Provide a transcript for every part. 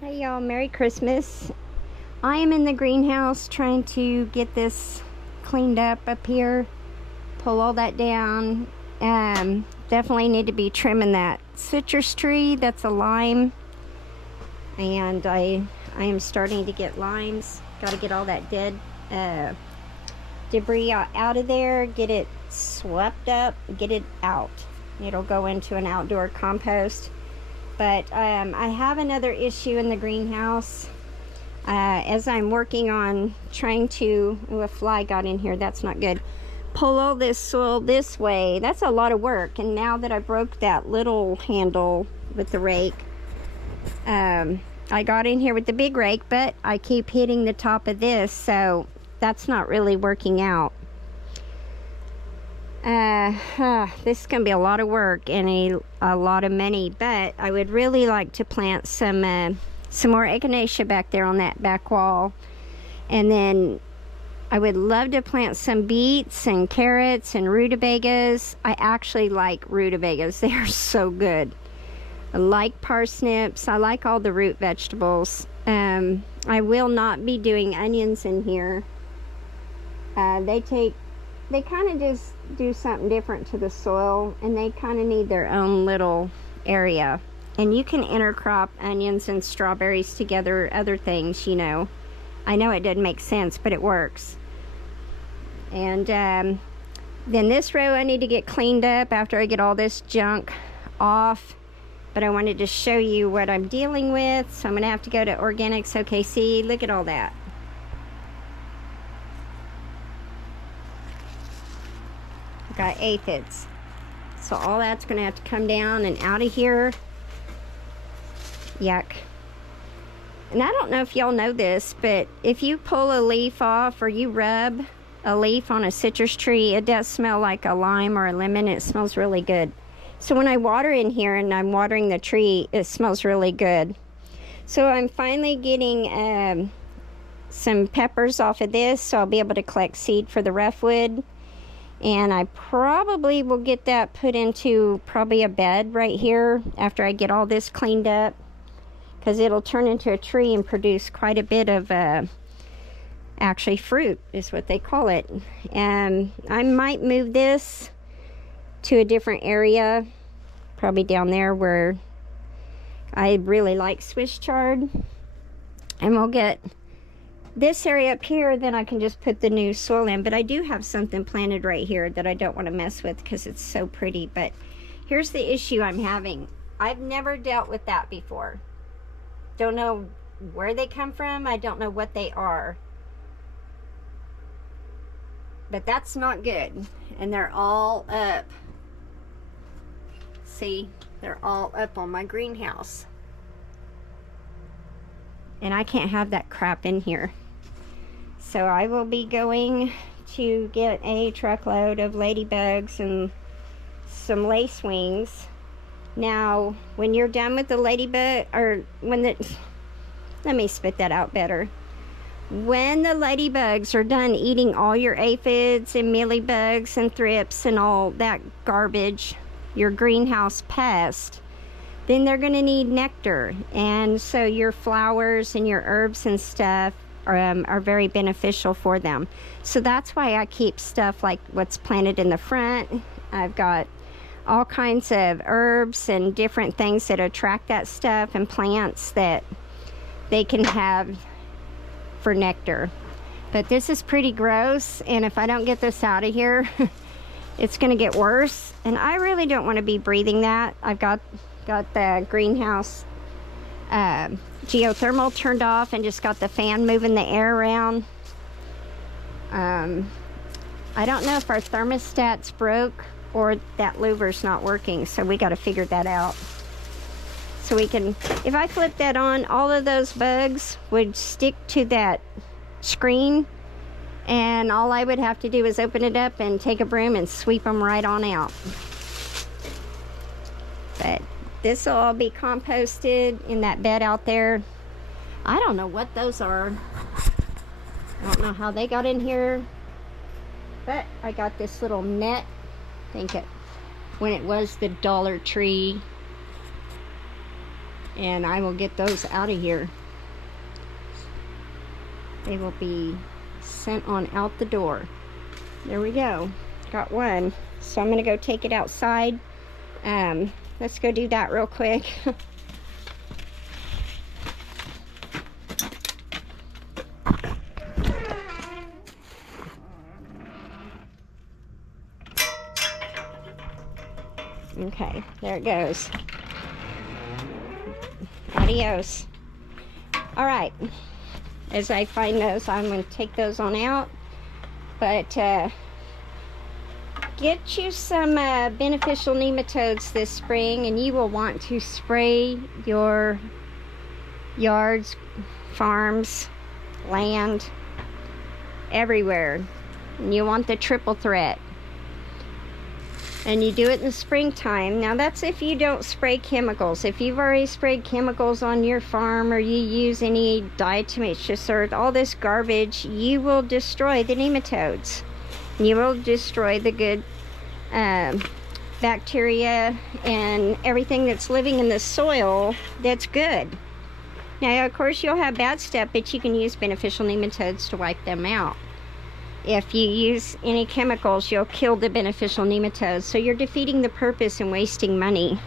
Hey y'all, Merry Christmas. I am in the greenhouse trying to get this cleaned up here, pull all that down. Definitely need to be trimming that citrus tree. That's a lime, and I am starting to get limes. Got to get all that dead debris out of there, get it swept up, get it out. It'll go into an outdoor compost. But I have another issue in the greenhouse. As I'm working on trying to, a fly got in here, that's not good. Pull all this soil this way, that's a lot of work. And now that I broke that little handle with the rake, I got in here with the big rake, but I keep hitting the top of this, so that's not really working out. This is gonna be a lot of work and a lot of money, but I would really like to plant some more echinacea back there on that back wall, and then I would love to plant some beets and carrots and rutabagas. I actually like rutabagas. They are so good. I like parsnips. I like all the root vegetables. I will not be doing onions in here. They kind of just do something different to the soil, and they kind of need their own little area. And you can intercrop onions and strawberries together, other things, you know. I know it doesn't make sense, but it works. And then this row I need to get cleaned up after I get all this junk off. But I wanted to show you what I'm dealing with, so I'm going to have to go to Organics OKC. Look at all that. Got aphids, so all that's gonna have to come down and out of here. Yuck. And I don't know if y'all know this, but if you pull a leaf off or you rub a leaf on a citrus tree, it does smell like a lime or a lemon. It smells really good. So when I water in here and I'm watering the tree, it smells really good. So I'm finally getting some peppers off of this, so I'll be able to collect seed for the rough wood. And I probably will get that put into probably a bed right here after I get all this cleaned up, because it'll turn into a tree and produce quite a bit of actually fruit is what they call it. And I might move this to a different area, probably down there where I really like Swiss chard, and we'll get this area up here, then I can just put the new soil in. But I do have something planted right here that I don't want to mess with because it's so pretty. But here's the issue I'm having. I've never dealt with that before. Don't know where they come from. I don't know what they are. But that's not good. And they're all up. See, they're all up on my greenhouse. And I can't have that crap in here. So I will be going to get a truckload of ladybugs and some lacewings. Now, when you're done with the ladybug, or let me spit that out better. When the ladybugs are done eating all your aphids and mealybugs and thrips and all that garbage, your greenhouse pest, then they're going to need nectar. And so your flowers and your herbs and stuff are very beneficial for them. So that's why I keep stuff like what's planted in the front. I've got all kinds of herbs and different things that attract that stuff, and plants that they can have for nectar. But this is pretty gross, and if I don't get this out of here, it's going to get worse. And I really don't want to be breathing that. I've got the greenhouse geothermal turned off and just got the fan moving the air around. I don't know if our thermostat's broke or that louver's not working, so we got to figure that out. So we can, if I flip that on, all of those bugs would stick to that screen, and all I would have to do is open it up and take a broom and sweep them right on out. But this will all be composted in that bed out there. I don't know what those are. I don't know how they got in here. But I got this little net. I think when it was the Dollar Tree and I will get those out of here. They will be sent on out the door. There we go. Got one. So I'm going to go take it outside. Let's go do that real quick. Okay, there it goes. Adios. All right. As I find those, I'm going to take those on out. But get you some beneficial nematodes this spring, and you will want to spray your yards, farms, land, everywhere. And you want the triple threat. And you do it in the springtime. Now that's if you don't spray chemicals. If you've already sprayed chemicals on your farm, or you use any diatomaceous earth, all this garbage, you will destroy the nematodes. You will destroy the good bacteria and everything that's living in the soil that's good. Now of course you'll have bad stuff, but you can use beneficial nematodes to wipe them out. If you use any chemicals, you'll kill the beneficial nematodes. So you're defeating the purpose and wasting money.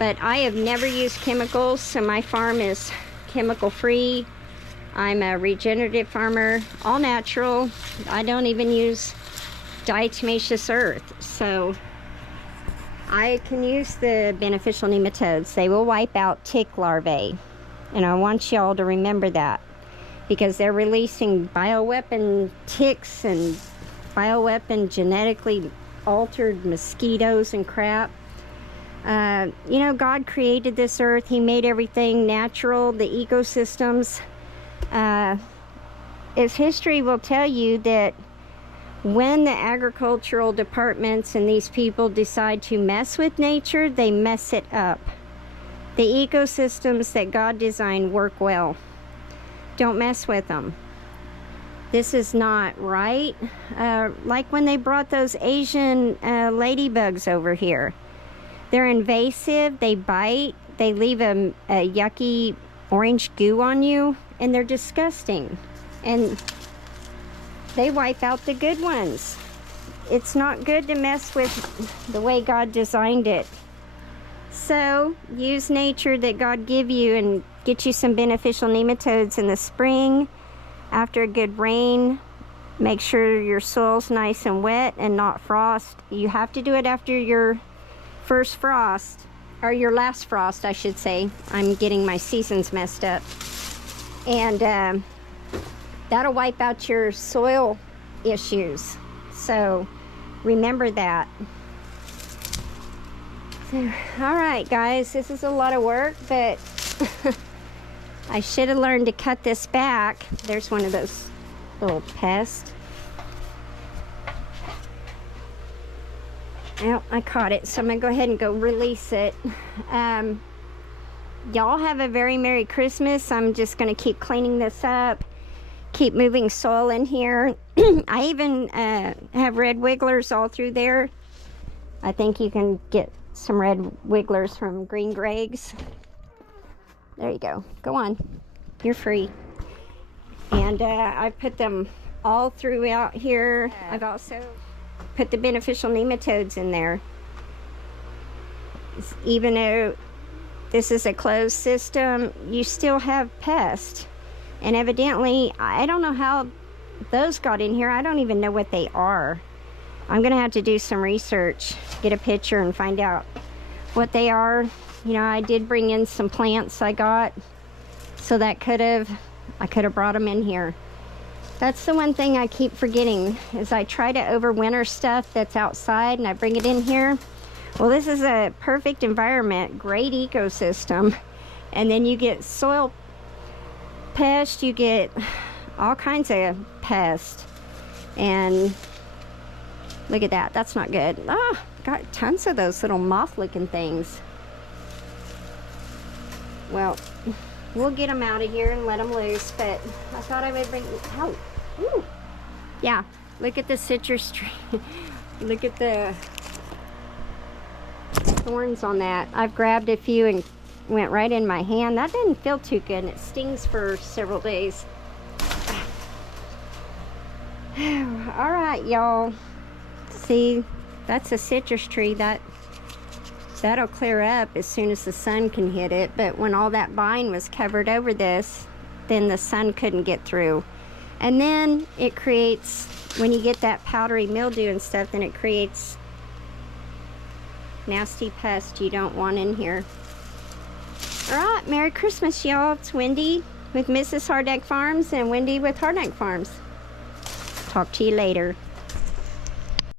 But I have never used chemicals, so my farm is chemical free. I'm a regenerative farmer, all natural. I don't even use diatomaceous earth. So I can use the beneficial nematodes. They will wipe out tick larvae. And I want y'all to remember that, because they're releasing bioweapon ticks and bioweapon genetically altered mosquitoes and crap. You know, God created this earth. He made everything natural, the ecosystems. As history will tell you, that when the agricultural departments and these people decide to mess with nature, they mess it up. The ecosystems that God designed work well. Don't mess with them. This is not right. Like when they brought those Asian ladybugs over here. They're invasive, they bite, they leave a yucky orange goo on you, and they're disgusting. And they wipe out the good ones. It's not good to mess with the way God designed it. So use nature that God give you, and get you some beneficial nematodes in the spring after a good rain. Make sure your soil's nice and wet and not frost. You have to do it after your first frost, or your last frost, I should say. I'm getting my seasons messed up. And that'll wipe out your soil issues. So remember that. All right, guys, this is a lot of work, but I should have learned to cut this back. There's one of those little pests. Well, I caught it, so I'm gonna go ahead and go release it. Y'all have a very Merry Christmas. I'm just gonna keep cleaning this up, keep moving soil in here. I even have red wigglers all through there. I think you can get some red wigglers from Green Greg's. There you go. Go on. You're free. And I put them all throughout here. I've also put the beneficial nematodes in there. Even though this is a closed system, you still have pests. And evidently, I don't know how those got in here. I don't even know what they are. I'm gonna have to do some research, get a picture and find out what they are. You know, I did bring in some plants I got, so that I could have brought them in here. That's the one thing I keep forgetting, is I try to overwinter stuff that's outside and I bring it in here. Well, this is a perfect environment, great ecosystem, and then you get soil pests, you get all kinds of pests. And look at that, that's not good. Oh, got tons of those little moth looking things. Well, we'll get them out of here and let them loose, but I thought I would bring, oh, ooh. Yeah, look at the citrus tree. Look at the thorns on that. I've grabbed a few and went right in my hand. That didn't feel too good, and it stings for several days. All right, y'all. See, that's a citrus tree. That'll clear up as soon as the sun can hit it. But when all that vine was covered over this, then the sun couldn't get through. And then it creates, when you get that powdery mildew and stuff, then it creates nasty pest you don't want in here. All right, Merry Christmas, y'all. It's Wendy with Mrs. Hardegg Farms and Wendy with Hardegg Farms. Talk to you later.